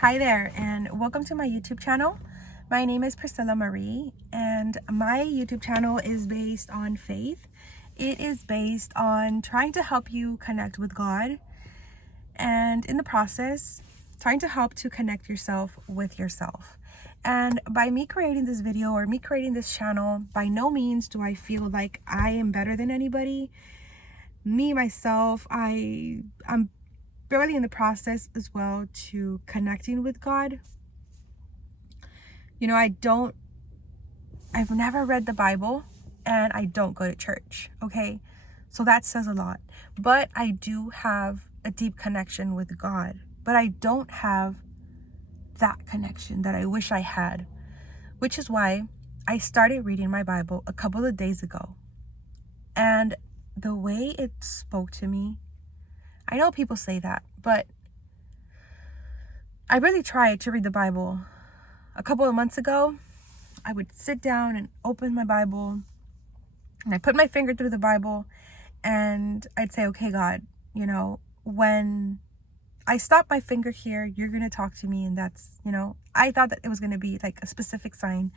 Hi there, and welcome to my YouTube channel. My name is Priscilla Marie, and my YouTube channel is based on faith. It is based on trying to help you connect with God, and in the process, trying to help to connect yourself with yourself. And by me creating this video or me creating this channel, by no means do I feel like I am better than anybody. Me, myself, I'm barely in the process as well to connecting with God. You know, I've never read the Bible and I don't go to church, okay? So that says a lot. But I do have a deep connection with God, but I don't have that connection that I wish I had, which is why I started reading my Bible a couple of days ago. And the way it spoke to me, I know people say that, but I really tried to read the Bible a couple of months ago. I would sit down and open my Bible and I put my finger through the Bible and I'd say, okay, God, you know, when I stop my finger here, you're going to talk to me. And that's, you know, I thought that it was going to be like a specific sign.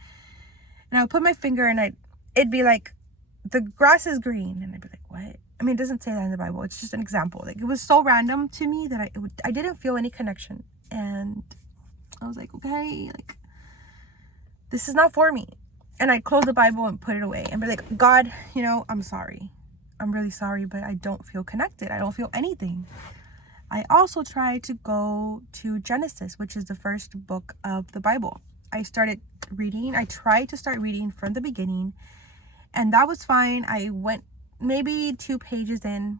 And I would put my finger and it'd be like, the grass is green. And I'd be like, what? I mean, it doesn't say that in the Bible. It's just an example. Like, it was so random to me that I didn't feel any connection. And I was like, okay, like, this is not for me. And I'd close the Bible and put it away and be like, God, you know, I'm sorry. I'm really sorry, but I don't feel connected. I don't feel anything. I also tried to go to Genesis, which is the first book of the Bible. I tried to start reading from the beginning, and that was fine. I went maybe 2 pages in,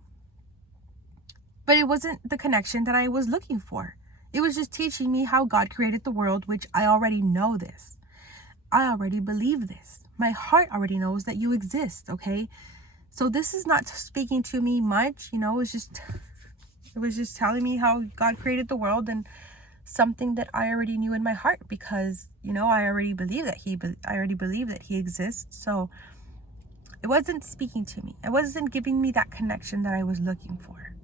but it wasn't the connection that I was looking for. It was just teaching me how God created the world, which I already know this. I already believe this. My heart already knows that you exist, okay? So this is not speaking to me much, you know, it was just telling me how God created the world and something that I already knew in my heart because, you know, I already believe that he exists. So it wasn't speaking to me. It wasn't giving me that connection that I was looking for.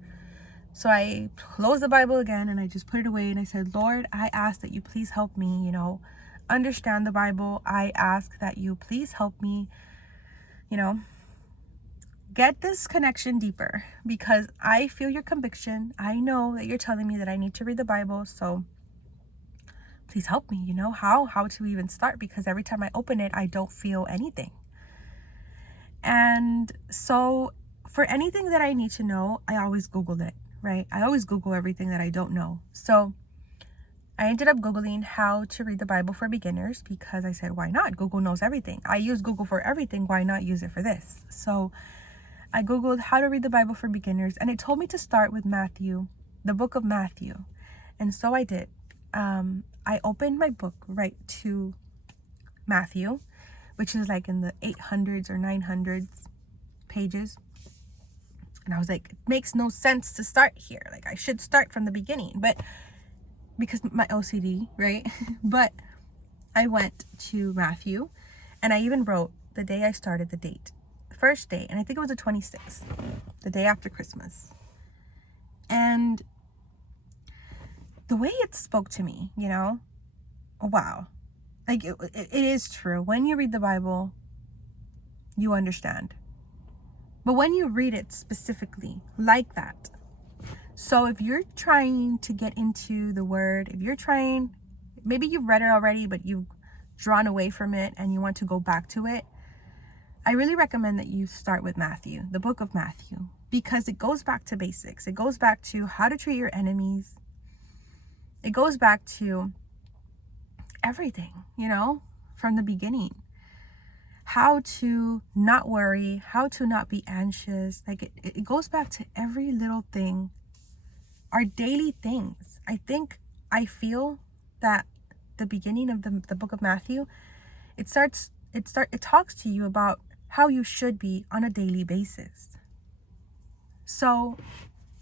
So I closed the Bible again and I just put it away and I said, Lord, I ask that you please help me, you know, understand the Bible. I ask that you please help me, you know, get this connection deeper because I feel your conviction. I know that you're telling me that I need to read the Bible. So please help me, you know, how to even start, because every time I open it, I don't feel anything. And so for anything that I need to know, I always Google it, right? I always Google everything that I don't know. So I ended up Googling how to read the Bible for beginners because I said, why not? Google knows everything. I use Google for everything. Why not use it for this? So I Googled how to read the Bible for beginners, and it told me to start with Matthew, the book of Matthew. And so I did. I opened my book right to Matthew, which is like in the 800s or 900s pages. And I was like, it makes no sense to start here. Like, I should start from the beginning, but because my OCD, right? But I went to Matthew and I even wrote the day I started, the date, first day. And I think it was the 26th, the day after Christmas. And the way it spoke to me, you know, wow. Like, it is true. When you read the Bible, you understand. But when you read it specifically like that, so if you're trying to get into the word, if you're trying, maybe you've read it already, but you've drawn away from it and you want to go back to it, I really recommend that you start with Matthew, the book of Matthew, because it goes back to basics. It goes back to how to treat your enemies. It goes back to everything, you know, from the beginning. How to not worry, how to not be anxious. Like, it goes back to every little thing, our daily things. I feel that the beginning of the book of Matthew, it talks to you about how you should be on a daily basis. So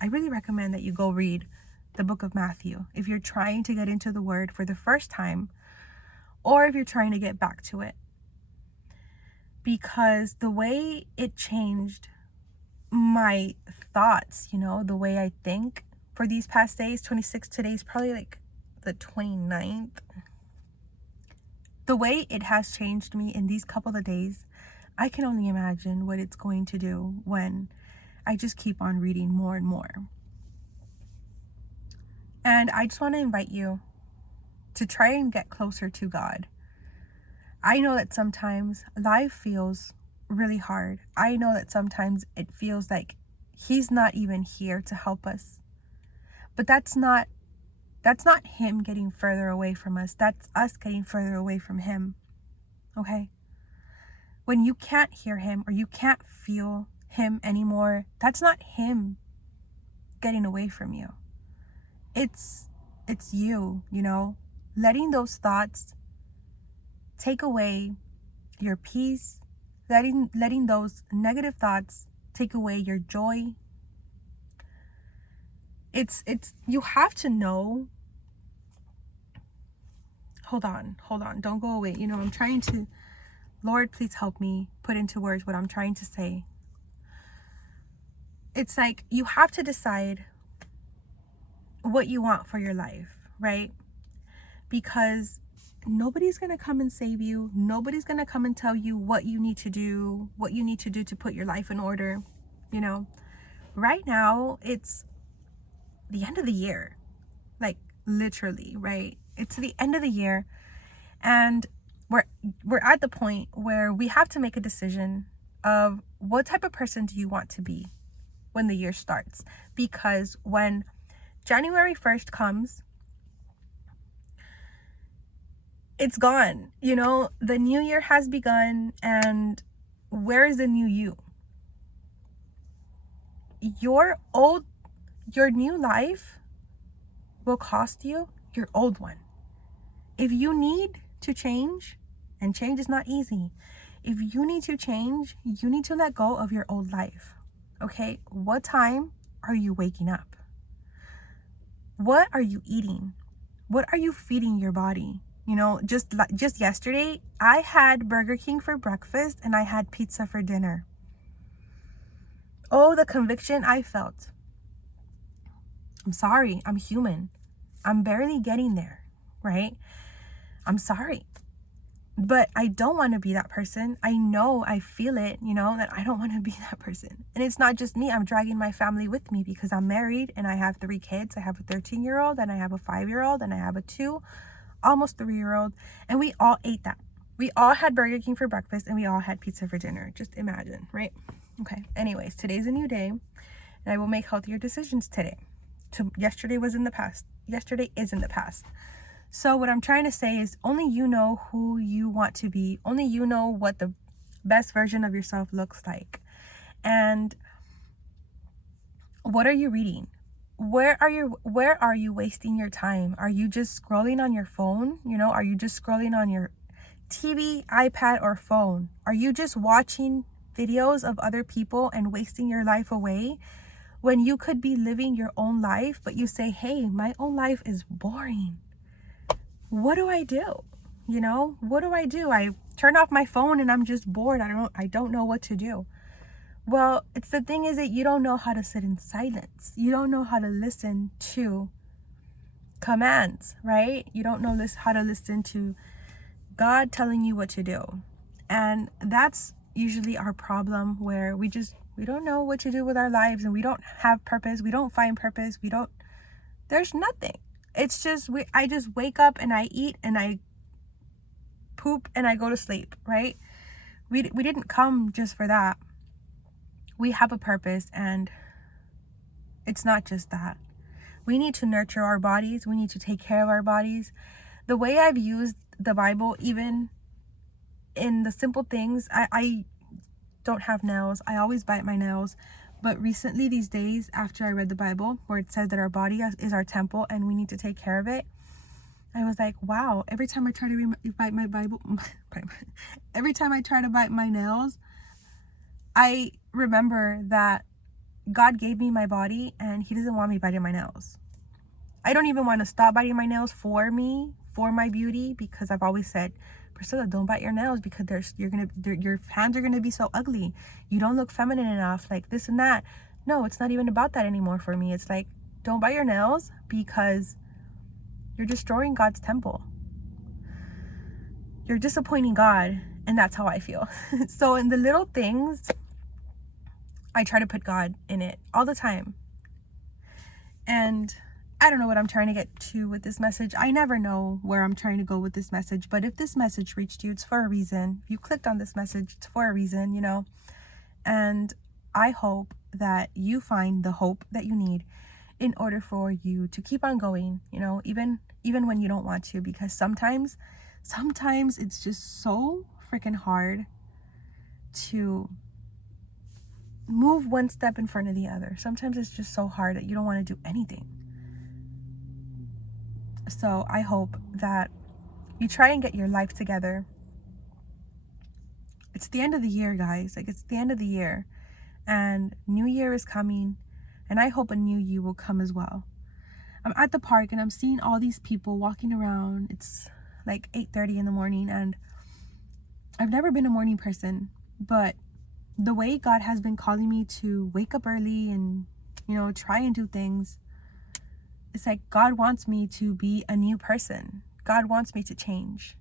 I really recommend that you go read the book of Matthew if you're trying to get into the word for the first time, or if you're trying to get back to it. Because the way it changed my thoughts, you know, the way I think for these past days, 26 today is probably like the 29th. The way it has changed me in these couple of days, I can only imagine what it's going to do when I just keep on reading more and more. And I just want to invite you to try and get closer to God. I know that sometimes life feels really hard. I know that sometimes it feels like He's not even here to help us. But that's not Him getting further away from us. That's us getting further away from Him. Okay? When you can't hear Him or you can't feel Him anymore, that's not Him getting away from you. It's you, letting those thoughts take away your peace, letting those negative thoughts take away your joy. It's you have to know. Hold on, don't go away. I'm trying to, Lord, please help me put into words what I'm trying to say. It's like you have to decide what you want for your life, right? Because nobody's going to come and save you. Nobody's going to come and tell you what you need to do to put your life in order. Right now it's the end of the year, like literally, right? It's the end of the year, and we're at the point where we have to make a decision of what type of person do you want to be when the year starts. Because when January 1st comes, it's gone. The new year has begun, and where is the new you? Your new life will cost you your old one. If you need to change, and change is not easy, if you need to change, you need to let go of your old life. Okay? What time are you waking up? What are you eating? What are you feeding your body? Just yesterday, I had Burger King for breakfast and I had pizza for dinner. Oh, the conviction I felt. I'm sorry, I'm human. I'm barely getting there, right? I'm sorry. But I don't want to be that person. I know, I feel it, that I don't want to be that person. And it's not just me. I'm dragging my family with me because I'm married and I have 3 kids. I have a 13-year-old and I have a 5-year-old and I have a 2, almost 3-year-old. And we all ate that. We all had Burger King for breakfast and we all had pizza for dinner. Just imagine, right? Okay. Anyways, today's a new day and I will make healthier decisions today. Yesterday is in the past. So what I'm trying to say is only you know who you want to be. Only you know what the best version of yourself looks like. And what are you reading? Where are you wasting your time? Are you just scrolling on your phone? Are you just scrolling on your TV, iPad, or phone? Are you just watching videos of other people and wasting your life away when you could be living your own life, but you say, hey, my own life is boring. What do I do? What do I do? I turn off my phone and I'm just bored. I don't know what to do. Well, it's the thing is that you don't know how to sit in silence. You don't know how to listen to commands, right? You don't know how to listen to God telling you what to do. And that's usually our problem, where we don't know what to do with our lives and we don't have purpose. We don't find purpose. There's nothing. It's just, I just wake up and I eat and I poop and I go to sleep, right? We didn't come just for that. We have a purpose, and it's not just that. We need to nurture our bodies. We need to take care of our bodies. The way I've used the Bible, even in the simple things, I don't have nails. I always bite my nails. But recently, these days, after I read the Bible, where it says that our body is our temple and we need to take care of it, I was like, wow, every time I try to bite my Bible, every time I try to bite my nails, I remember that God gave me my body and He doesn't want me biting my nails. I don't even want to stop biting my nails for me, for my beauty, because I've always said, Priscilla, don't bite your nails because your hands are gonna be so ugly. You don't look feminine enough, like this and that. No, it's not even about that anymore for me. It's like, don't bite your nails because You're destroying God's temple. You're disappointing God, and that's how I feel. So in the little things, I try to put God in it all the time. And I don't know what I'm trying to get to with this message. I never know where I'm trying to go with this message, but if this message reached you, it's for a reason. If you clicked on this message, it's for a reason, you know. And I hope that you find the hope that you need in order for you to keep on going, you know, even when you don't want to, because sometimes it's just so freaking hard to move one step in front of the other. Sometimes it's just so hard that you don't want to do anything. So I hope that you try and get your life together. It's the end of the year, guys. Like, it's the end of the year, and New Year is coming, and I hope a new you will come as well. I'm at the park and I'm seeing all these people walking around. It's like 8:30 in the morning, and I've never been a morning person, but the way God has been calling me to wake up early and, you know, try and do things, it's like God wants me to be a new person. God wants me to change.